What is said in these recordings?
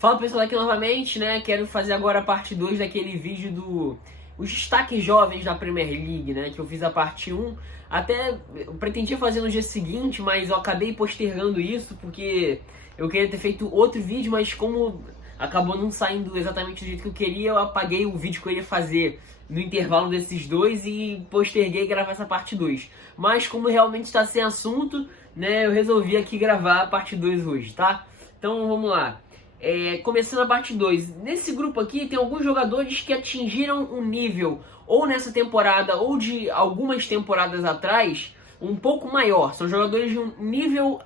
Fala pessoal, aqui novamente, né? Quero fazer agora a parte 2 daquele vídeo os destaques jovens da Premier League, né? Que eu fiz a parte 1. Até eu pretendia fazer no dia seguinte, mas eu acabei postergando isso porque eu queria ter feito outro vídeo, mas como acabou não saindo exatamente do jeito que eu queria, eu apaguei o vídeo que eu ia fazer no intervalo desses dois e posterguei gravar essa parte 2. Mas como realmente está sem assunto, né? Eu resolvi aqui gravar a parte 2 hoje, tá? Então vamos lá. Começando a parte 2. Nesse grupo aqui tem alguns jogadores que atingiram um nível, ou nessa temporada, ou de algumas temporadas atrás, um pouco maior. São jogadores de um nível,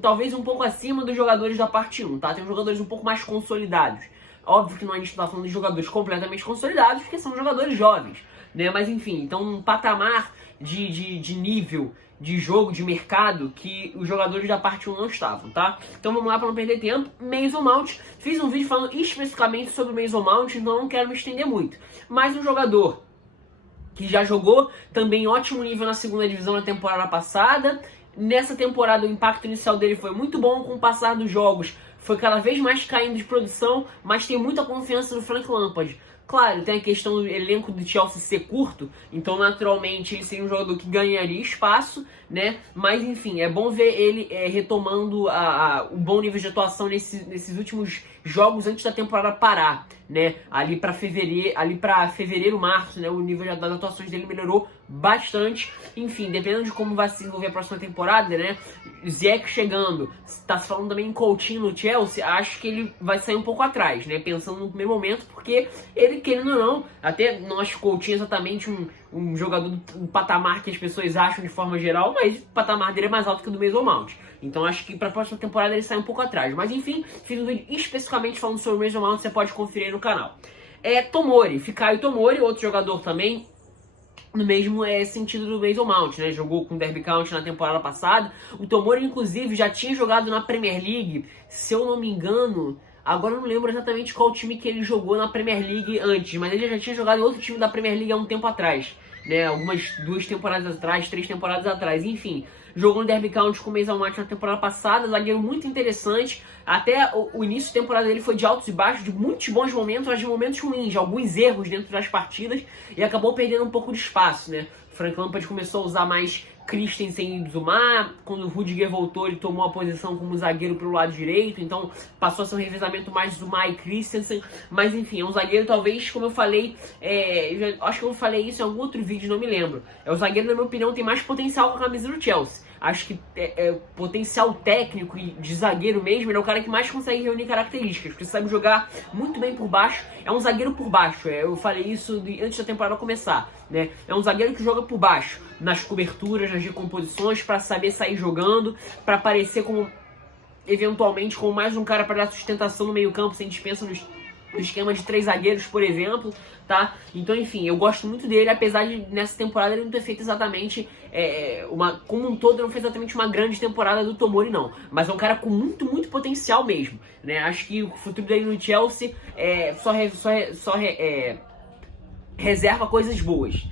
talvez um pouco acima dos jogadores da parte 1, tá? Tem jogadores um pouco mais consolidados. Óbvio que a gente não está falando de jogadores completamente consolidados, porque são jogadores jovens, né? Mas enfim, então um patamar de nível, de jogo, de mercado, que os jogadores da parte 1 não estavam, tá? Então vamos lá para não perder tempo. Mason Mount, fiz um vídeo falando especificamente sobre o Mason Mount, então não quero me estender muito. Mas um jogador que já jogou também ótimo nível na segunda divisão na temporada passada. Nessa temporada o impacto inicial dele foi muito bom, com o passar dos jogos foi cada vez mais caindo de produção, mas tem muita confiança no Frank Lampard. Claro, tem a questão do elenco do Chelsea ser curto, então naturalmente ele seria um jogador que ganharia espaço, né? Mas enfim, é bom ver ele retomando o bom nível de atuação nesses últimos jogos antes da temporada parar, né? Ali para fevereiro, março, né? O nível das atuações dele melhorou bastante. Enfim, dependendo de como vai se desenvolver a próxima temporada, né? Ziyech chegando, tá se falando também em Coutinho no Chelsea, acho que ele vai sair um pouco atrás, né? Pensando no primeiro momento, porque ele, querendo ou não, até não acho que Coutinho é exatamente um jogador do patamar que as pessoas acham de forma geral, mas o patamar dele é mais alto que o do Mason Mount. Então acho que para a próxima temporada ele sai um pouco atrás. Mas enfim, fiz um vídeo especificamente falando sobre o Mason Mount, você pode conferir aí no canal. Tomori, Fikayo Tomori, outro jogador também no mesmo sentido do Mason Mount, né? Jogou com o Derby County na temporada passada. O Tomori, inclusive, já tinha jogado na Premier League, se eu não me engano. Agora eu não lembro exatamente qual time que ele jogou na Premier League antes, mas ele já tinha jogado em outro time da Premier League há um tempo atrás, né? Algumas 2 temporadas atrás, 3 temporadas atrás, enfim. Jogou no Derby County com o Mason Mount na temporada passada, zagueiro muito interessante. Até o início da temporada dele foi de altos e baixos, de muitos bons momentos, mas de momentos ruins, de alguns erros dentro das partidas, e acabou perdendo um pouco de espaço, né? O Frank Lampard começou a usar mais Christensen e Zuma. Quando o Rudiger voltou, ele tomou a posição como zagueiro pelo lado direito, então passou a ser um revezamento mais Zuma e Christensen. Mas enfim, é um zagueiro talvez, como eu falei, acho que eu falei isso em algum outro vídeo, não me lembro. É o zagueiro, na minha opinião, tem mais potencial com a camisa do Chelsea. Acho que potencial técnico e de zagueiro mesmo, ele é o cara que mais consegue reunir características, porque sabe jogar muito bem por baixo, é um zagueiro por baixo, eu falei isso antes da temporada começar, né? É um zagueiro que joga por baixo, nas coberturas, nas recomposições, para saber sair jogando, para aparecer como, eventualmente, como mais um cara para dar sustentação no meio campo, sem dispensa no esquema de 3 zagueiros, por exemplo, tá? Então, enfim, eu gosto muito dele, apesar de nessa temporada ele não ter feito exatamente como um todo, não fez exatamente uma grande temporada do Tomori, não. Mas é um cara com muito, muito potencial mesmo, né? Acho que o futuro dele no Chelsea reserva coisas boas.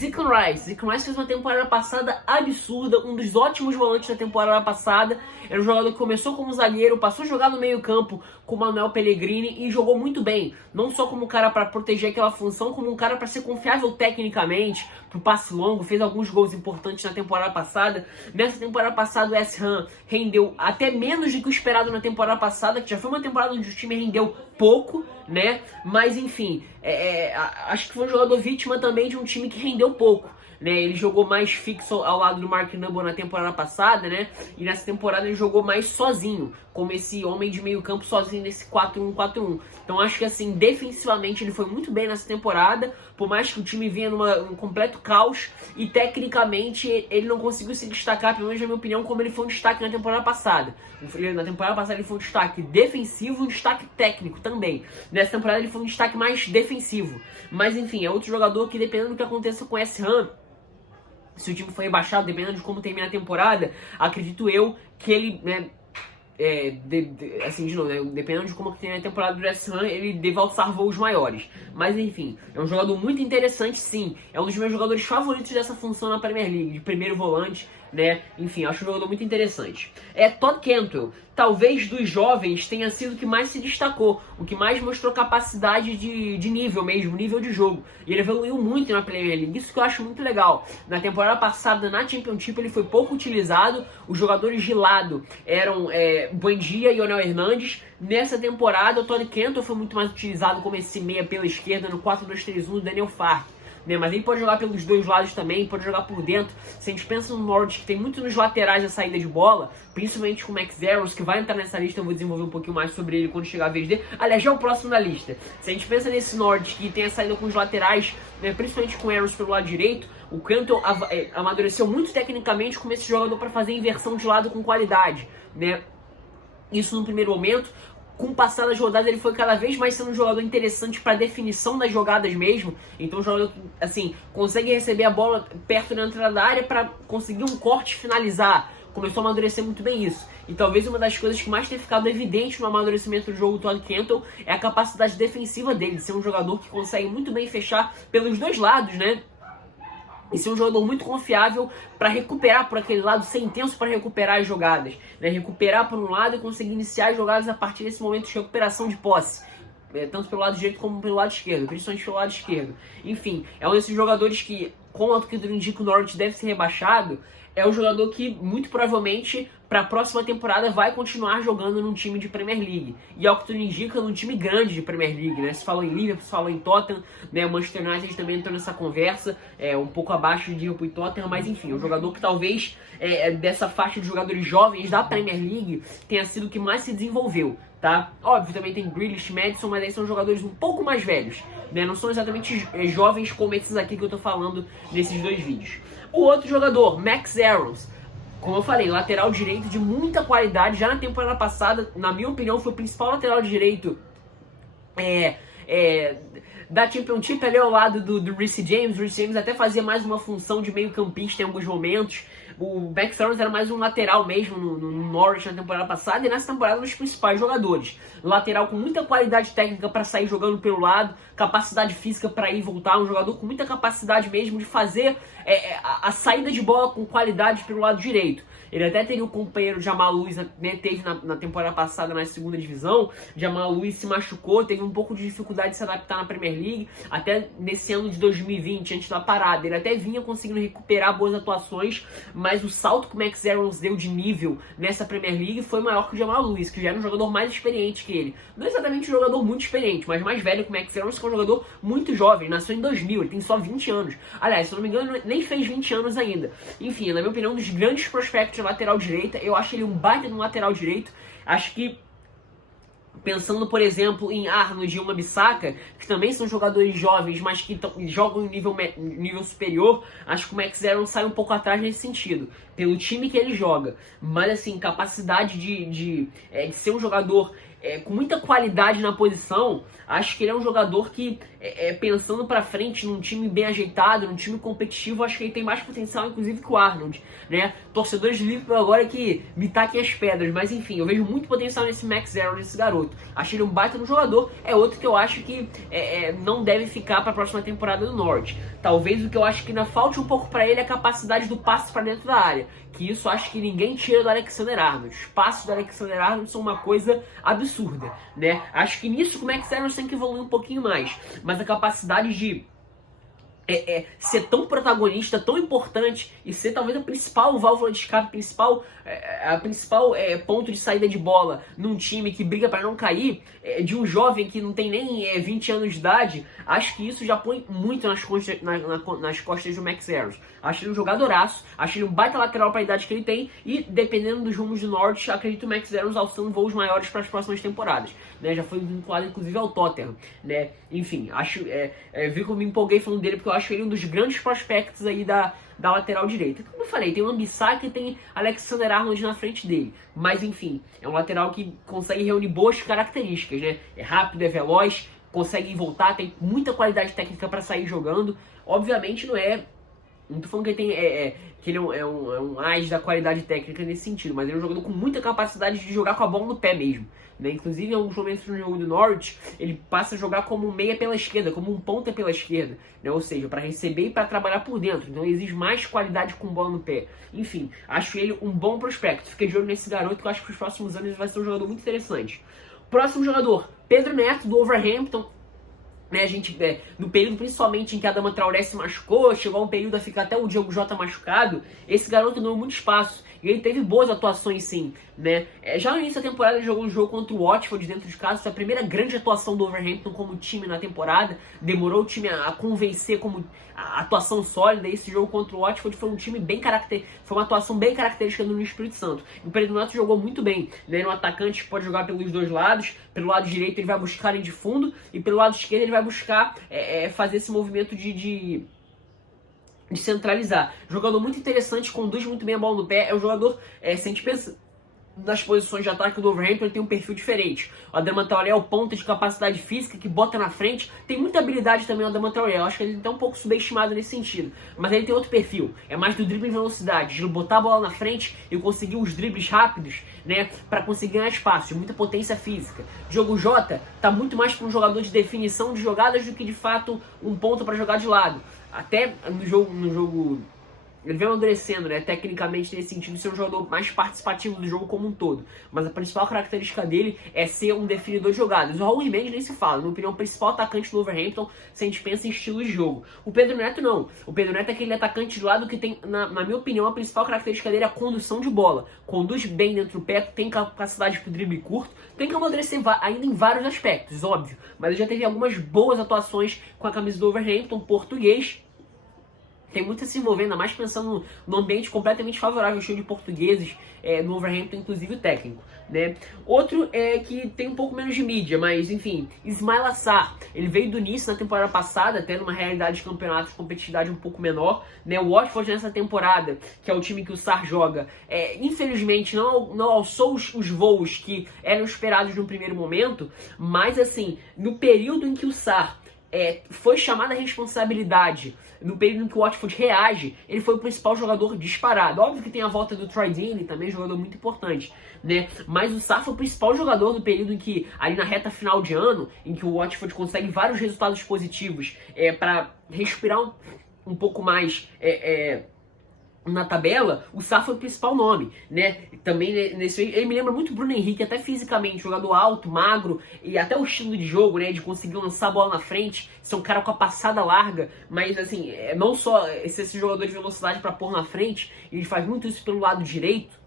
Declan Rice fez uma temporada passada absurda, um dos ótimos volantes da temporada passada. Era um jogador que começou como zagueiro, passou a jogar no meio campo com o Manuel Pellegrini e jogou muito bem. Não só como um cara para proteger aquela função, como um cara para ser confiável tecnicamente, pro passe longo, fez alguns gols importantes na temporada passada. Nessa temporada passada o West Ham rendeu até menos do que o esperado na temporada passada, que já foi uma temporada onde o time rendeu pouco, né? Mas enfim, acho que foi um jogador vítima também de um time que rendeu pouco, né? Ele jogou mais fixo ao lado do Mark Noble na temporada passada, né? E nessa temporada ele jogou mais sozinho, como esse homem de meio campo sozinho nesse 4-1-4-1. Então acho que assim, defensivamente ele foi muito bem nessa temporada, por mais que o time vinha num completo caos, e tecnicamente ele não conseguiu se destacar, pelo menos na minha opinião, como ele foi um destaque na temporada passada. Na temporada passada ele foi um destaque defensivo e um destaque técnico também. Nessa temporada ele foi um destaque mais defensivo. Mas enfim, é outro jogador que, dependendo do que aconteça com o West Ham, se o time for rebaixado, dependendo de como termina a temporada, acredito eu que ele, né, assim, de novo, né, dependendo de como termina a temporada do West Ham, ele deve alçar voos maiores. Mas enfim, é um jogador muito interessante, sim. É um dos meus jogadores favoritos dessa função na Premier League, de primeiro volante. né? Enfim, acho um jogador muito interessante. Todd Cantwell, talvez dos jovens tenha sido o que mais se destacou, o que mais mostrou capacidade de nível mesmo, nível de jogo. E ele evoluiu muito na Premier League, isso que eu acho muito legal. Na temporada passada, na Championship, ele foi pouco utilizado, os jogadores de lado eram Buendia e Onel Hernandes. Nessa temporada, o Todd Cantwell foi muito mais utilizado como esse meia pela esquerda no 4-2-3-1 do Daniel Farke. Né, mas ele pode jogar pelos dois lados também, pode jogar por dentro. Se a gente pensa no Norwich, que tem muito nos laterais a saída de bola, principalmente com o Max Aarons, que vai entrar nessa lista, eu vou desenvolver um pouquinho mais sobre ele quando chegar a vez dele. Aliás, já é o próximo da lista. Se a gente pensa nesse Norwich, que tem a saída com os laterais, né, principalmente com o Aarons pelo lado direito, o Cantwell amadureceu muito tecnicamente como esse jogador para fazer inversão de lado com qualidade, né? Isso no primeiro momento. Com o passar das rodadas, ele foi cada vez mais sendo um jogador interessante para definição das jogadas mesmo. Então, um jogador assim, consegue receber a bola perto da entrada da área para conseguir um corte e finalizar. Começou a amadurecer muito bem isso. E talvez uma das coisas que mais tem ficado evidente no amadurecimento do jogo do Todd Cantwell é a capacidade defensiva dele, de ser um jogador que consegue muito bem fechar pelos dois lados, né? E ser um jogador muito confiável para recuperar por aquele lado, ser intenso para recuperar as jogadas, né? Recuperar por um lado e conseguir iniciar as jogadas a partir desse momento de recuperação de posse, tanto pelo lado direito como pelo lado esquerdo, principalmente pelo lado esquerdo. Enfim, é um desses jogadores que, como o que indica, o Norwich deve ser rebaixado. É um jogador que muito provavelmente para a próxima temporada vai continuar jogando num time de Premier League. E ao que tudo indica, num time grande de Premier League, né? Se falou em Liverpool, se falou em Tottenham, né? O Manchester United também entrou nessa conversa, um pouco abaixo de Liverpool e Tottenham, mas enfim, é um jogador que talvez dessa faixa de jogadores jovens da Premier League tenha sido o que mais se desenvolveu, tá? Óbvio, também tem Grealish, Maddison, mas aí são jogadores um pouco mais velhos, né? Não são exatamente jovens como esses aqui que eu tô falando nesses dois vídeos. O outro jogador, Max Aarons, como eu falei, lateral direito de muita qualidade. Já na temporada passada, na minha opinião, foi o principal lateral direito da Championship, ali ao lado do Reece James. O Reece James até fazia mais uma função de meio campista em alguns momentos. O Max Aarons era mais um lateral mesmo no Norwich na temporada passada, e nessa temporada um dos principais jogadores. Lateral com muita qualidade técnica para sair jogando pelo lado, capacidade física para ir e voltar, um jogador com muita capacidade mesmo de fazer a saída de bola com qualidade pelo lado direito. Ele até teria o companheiro Jamal Lewis, né, teve na temporada passada na segunda divisão. Jamal Lewis se machucou, teve um pouco de dificuldade de se adaptar na Premier League. Até nesse ano de 2020, antes da parada, ele até vinha conseguindo recuperar boas atuações, mas o salto que o Max Aarons deu de nível nessa Premier League foi maior que o Jamal Lewis, que já era um jogador mais experiente que ele. Não exatamente um jogador muito experiente, mas mais velho que o Max Aarons, que é um jogador muito jovem, nasceu em 2000, ele tem só 20 anos. Aliás, se eu não me engano, nem fez 20 anos ainda. Enfim, na minha opinião, um dos grandes prospectos de lateral direita. Eu acho ele um baita no lateral direito. Acho que, pensando, por exemplo, em Arnold e Wan-Bissaka, que também são jogadores jovens, mas que jogam em nível superior, acho que o Max Aarons sai um pouco atrás nesse sentido, pelo time que ele joga. Mas, assim, capacidade de ser um jogador com muita qualidade na posição, acho que ele é um jogador que, pensando pra frente, num time bem ajeitado, num time competitivo, acho que ele tem mais potencial, inclusive, que o Arnold, né? Torcedores de Liverpool agora que me taquem as pedras, mas enfim, eu vejo muito potencial nesse Max Aarons, nesse garoto. Acho ele um baita no jogador, é outro que eu acho que não deve ficar pra próxima temporada do Norwich. Talvez o que eu acho que ainda falte um pouco pra ele é a capacidade do passe pra dentro da área, que isso acho que ninguém tira do Alexander-Arnold. Os passos do Alexander-Arnold são uma coisa absurda, né? Acho que nisso o Max Aarons tem que evoluir um pouquinho mais, mas a capacidade de ser tão protagonista, tão importante e ser talvez a principal válvula de escape, a principal ponto de saída de bola num time que briga para não cair, de um jovem que não tem nem 20 anos de idade, acho que isso já põe muito nas costas do Max Aarons. Acho ele um jogadoraço, acho ele um baita lateral para a idade que ele tem e, dependendo dos rumos do Norwich, acredito o Max Aarons alçando voos maiores para as próximas temporadas, né? Já foi vinculado inclusive ao Tottenham, né? Enfim, acho, vi que eu me empolguei falando dele porque eu acho ele um dos grandes prospectos aí da lateral direita. Como eu falei, tem o Wan-Bissaka e tem Alexander-Arnold na frente dele. Mas enfim, é um lateral que consegue reunir boas características, né? É rápido, é veloz, consegue voltar, tem muita qualidade técnica para sair jogando. Obviamente não é Não tô falando que ele tem, que ele é um as da qualidade técnica nesse sentido, mas ele é um jogador com muita capacidade de jogar com a bola no pé mesmo. Né? Inclusive, em alguns momentos no jogo do Norwich, ele passa a jogar como um meia pela esquerda, como um ponta pela esquerda. Né? Ou seja, para receber e para trabalhar por dentro. Então, exige mais qualidade com bola no pé. Enfim, acho ele um bom prospecto. Fiquei de olho nesse garoto, que eu acho que nos próximos anos ele vai ser um jogador muito interessante. Próximo jogador, Pedro Neto, do Wolverhampton. Né, a gente, no período principalmente em que a Adama Traoré se machucou, chegou a um período a ficar até o Diogo Jota machucado, esse garoto deu muito espaço. E ele teve boas atuações sim, né? Já no início da temporada ele jogou um jogo contra o Watford dentro de casa, foi a primeira grande atuação do Wolverhampton como time na temporada, demorou o time a convencer como a atuação sólida. Esse jogo contra o Watford foi um time bem foi uma atuação bem característica do Espírito Santo. O Pedro Neto jogou muito bem, né? No atacante pode jogar pelos dois lados, pelo lado direito ele vai buscar linha de fundo e pelo lado esquerdo ele vai buscar fazer esse movimento de centralizar. Jogador muito interessante, conduz muito bem a bola no pé. É um jogador, se a gente pensa nas posições de ataque do Wolverhampton, ele tem um perfil diferente. O Adama Traoré é o ponta de capacidade física que bota na frente. Tem muita habilidade também o Adama Traoré. Eu acho que ele está um pouco subestimado nesse sentido. Mas ele tem outro perfil. É mais do drible em velocidade, de botar a bola na frente e conseguir os dribles rápidos, né, para conseguir ganhar espaço, muita potência física. Diogo Jota está muito mais para um jogador de definição de jogadas do que de fato um ponta para jogar de lado. Até no jogo ele vem amadurecendo, né, tecnicamente nesse sentido, de ser um jogador mais participativo do jogo como um todo. Mas a principal característica dele é ser um definidor de jogadas. O Raul Jimenez nem se fala, na minha opinião, o principal atacante do Wolverhampton, se a gente pensa em estilo de jogo. O Pedro Neto não. O Pedro Neto é aquele atacante de lado que tem, na minha opinião, a principal característica dele é a condução de bola. Conduz bem dentro do pé, tem capacidade para o drible curto, tem que amadurecer ainda em vários aspectos, óbvio. Mas ele já teve algumas boas atuações com a camisa do Wolverhampton, português. Tem muito a se envolver, ainda mais pensando no ambiente completamente favorável, cheio de portugueses, no Wolverhampton, inclusive o técnico. Né? Outro que tem um pouco menos de mídia, mas enfim, Ismail Assar. Ele veio do Nice na temporada passada, tendo uma realidade de campeonatos de competitividade um pouco menor. Né? O Watford nessa temporada, que é o time que o Sarr joga, infelizmente não alçou os voos que eram esperados no primeiro momento, mas assim, no período em que o Sarr foi chamada a responsabilidade, no período em que o Watford reage, ele foi o principal jogador disparado. Óbvio que tem a volta do Troy Deeney, também jogador muito importante, né? Mas o Sarr foi o principal jogador no período em que, ali na reta final de ano, em que o Watford consegue vários resultados positivos para respirar um pouco mais na tabela. O Sarr foi o principal nome, né? Também ele me lembra muito o Bruno Henrique, até fisicamente, jogador alto, magro, e até o estilo de jogo, né? De conseguir lançar a bola na frente, ser um cara com a passada larga, mas assim, não só esse jogador de velocidade para pôr na frente, ele faz muito isso pelo lado direito.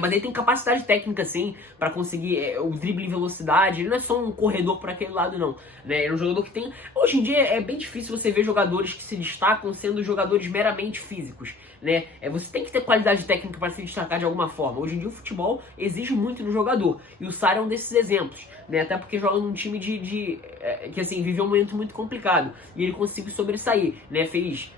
Mas ele tem capacidade técnica, sim, para conseguir o drible em velocidade. Ele não é só um corredor para aquele lado, não. Né? Ele é um jogador que tem... Hoje em dia é bem difícil você ver jogadores que se destacam sendo jogadores meramente físicos. Né? Você tem que ter qualidade técnica para se destacar de alguma forma. Hoje em dia o futebol exige muito do jogador. E o Sarr é um desses exemplos. Né? Até porque joga num time que assim, viveu um momento muito complicado. E ele conseguiu sobressair. Né?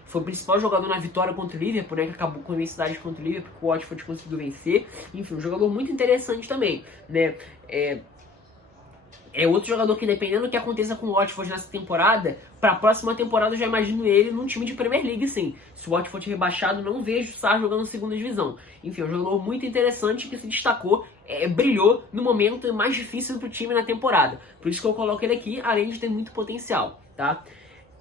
Foi o principal jogador na vitória contra o Liverpool, né? Que acabou com a imensidade contra o Liverpool, porque o Watford conseguiu vencer. Enfim, um jogador muito interessante também. Né? É outro jogador que, dependendo do que aconteça com o Watford nessa temporada, para a próxima temporada eu já imagino ele num time de Premier League, sim. Se o Watford rebaixado, não vejo o Sarr jogando segunda divisão. Enfim, é um jogador muito interessante que se destacou, brilhou no momento mais difícil para o time na temporada. Por isso que eu coloco ele aqui, além de ter muito potencial, tá?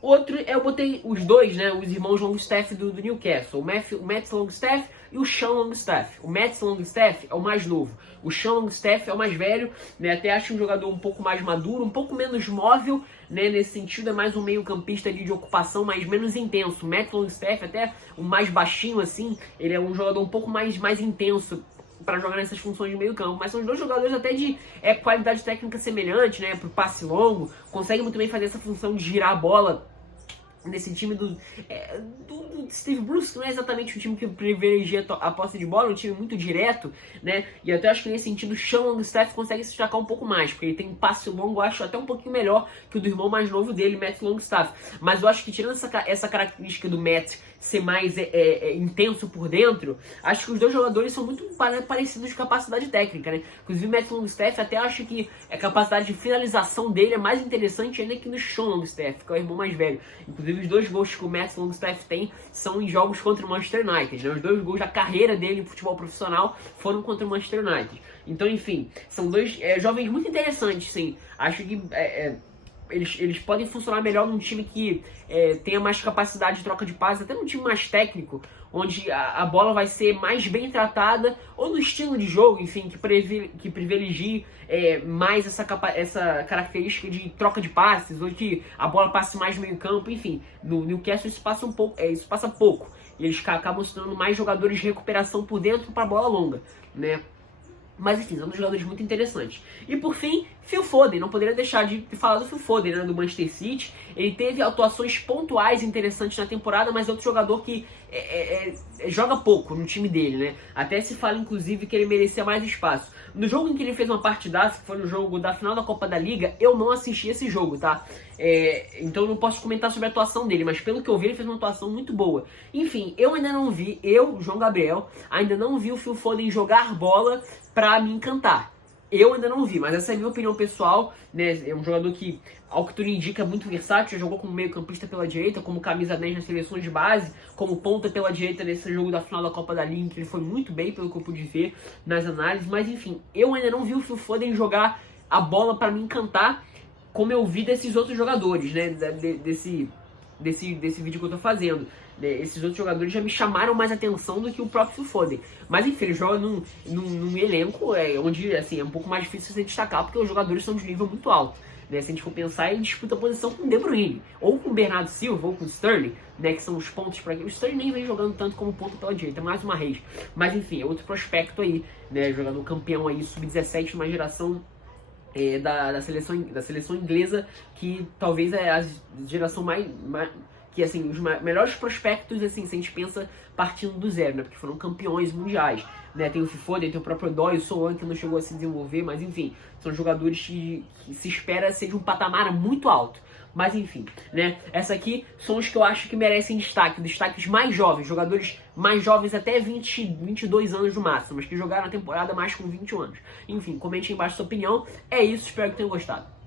Outro, eu botei os dois, né, os irmãos Longstaff do Newcastle, o Matt Longstaff e o Sean Longstaff. O Matt Longstaff é o mais novo, o Sean Longstaff é o mais velho, né, até acho um jogador um pouco mais maduro, um pouco menos móvel, né, nesse sentido é mais um meio campista de ocupação, mas menos intenso. O Matt Longstaff, até o mais baixinho assim, ele é um jogador um pouco mais intenso para jogar nessas funções de meio campo, mas são os dois jogadores até de qualidade técnica semelhante, né, pro passe longo, conseguem muito bem fazer essa função de girar a bola nesse time do Steve Bruce, que não é exatamente um time que privilegia a posse de bola, é um time muito direto, né? E até acho que nesse sentido o Sean Longstaff consegue se destacar um pouco mais, porque ele tem um passe longo, acho até um pouquinho melhor que o do irmão mais novo dele, Matt Longstaff. Mas eu acho que tirando essa característica do Matt ser mais intenso por dentro, acho que os dois jogadores são muito parecidos de capacidade técnica, né? Inclusive o Matt Longstaff até acho que a capacidade de finalização dele é mais interessante ainda que no Sean Longstaff, que é o irmão mais velho. Inclusive os dois gols que o Matt Longstaff tem são em jogos contra o Manchester United, né? Os dois gols da carreira dele em futebol profissional foram contra o Manchester United. Então, enfim, são dois jovens muito interessantes, sim. Acho que eles podem funcionar melhor num time que tenha mais capacidade de troca de passes, até num time mais técnico, onde a bola vai ser mais bem tratada, ou no estilo de jogo, enfim, que privilegie mais essa característica de troca de passes, ou que a bola passe mais no meio campo, enfim. No Newcastle isso passa pouco. E eles acabam se tornando mais jogadores de recuperação por dentro para a bola longa, né? Mas enfim, são jogadores muito interessantes. E por fim, Phil Foden. Não poderia deixar de falar do Phil Foden, né, do Manchester City. Ele teve atuações pontuais interessantes na temporada, mas é outro jogador que joga pouco no time dele, né? Até se fala, inclusive, que ele merecia mais espaço. No jogo em que ele fez uma partidaça, que foi no jogo da final da Copa da Liga, eu não assisti esse jogo, tá? Então eu não posso comentar sobre a atuação dele, mas pelo que eu vi, ele fez uma atuação muito boa. Enfim, eu ainda não vi, João Gabriel, ainda não vi o Phil Foden jogar bola pra me encantar. Eu ainda não vi, mas essa é a minha opinião pessoal, né? É um jogador que, ao que tudo indica, é muito versátil. Já jogou como meio campista pela direita, como camisa 10 nas seleções de base, como ponta pela direita nesse jogo da final da Copa da Liga, que ele foi muito bem, pelo que eu pude ver nas análises. Mas enfim, eu ainda não vi o Phil Foden jogar a bola para me encantar, como eu vi desses outros jogadores, né? Desse vídeo que eu tô fazendo. Esses outros jogadores já me chamaram mais atenção do que o próprio Phil Foden. Mas enfim, ele joga num elenco onde assim, é um pouco mais difícil se destacar, porque os jogadores são de nível muito alto. Né? Se a gente for pensar, ele disputa a posição com o De Bruyne, ou com o Bernardo Silva, ou com o Sterling, né, que são os pontos para aqui. O Sterling nem vem jogando tanto como ponto pela direita, mais uma rede. Mas enfim, é outro prospecto aí, né, jogador campeão aí, sub-17, uma geração da seleção inglesa, que talvez é a geração mais que assim, os melhores prospectos, assim, se a gente pensa partindo do zero, né? Porque foram campeões mundiais, né? Tem o Phil Foden, tem o próprio Odoi, o Solan, que não chegou a se desenvolver, mas enfim, são jogadores que se espera ser de um patamar muito alto. Mas enfim, né? Essa aqui são os que eu acho que merecem destaques mais jovens, jogadores mais jovens até 22 anos no máximo, mas que jogaram a temporada mais com 21 anos. Enfim, comente aí embaixo a sua opinião. É isso, espero que tenham gostado.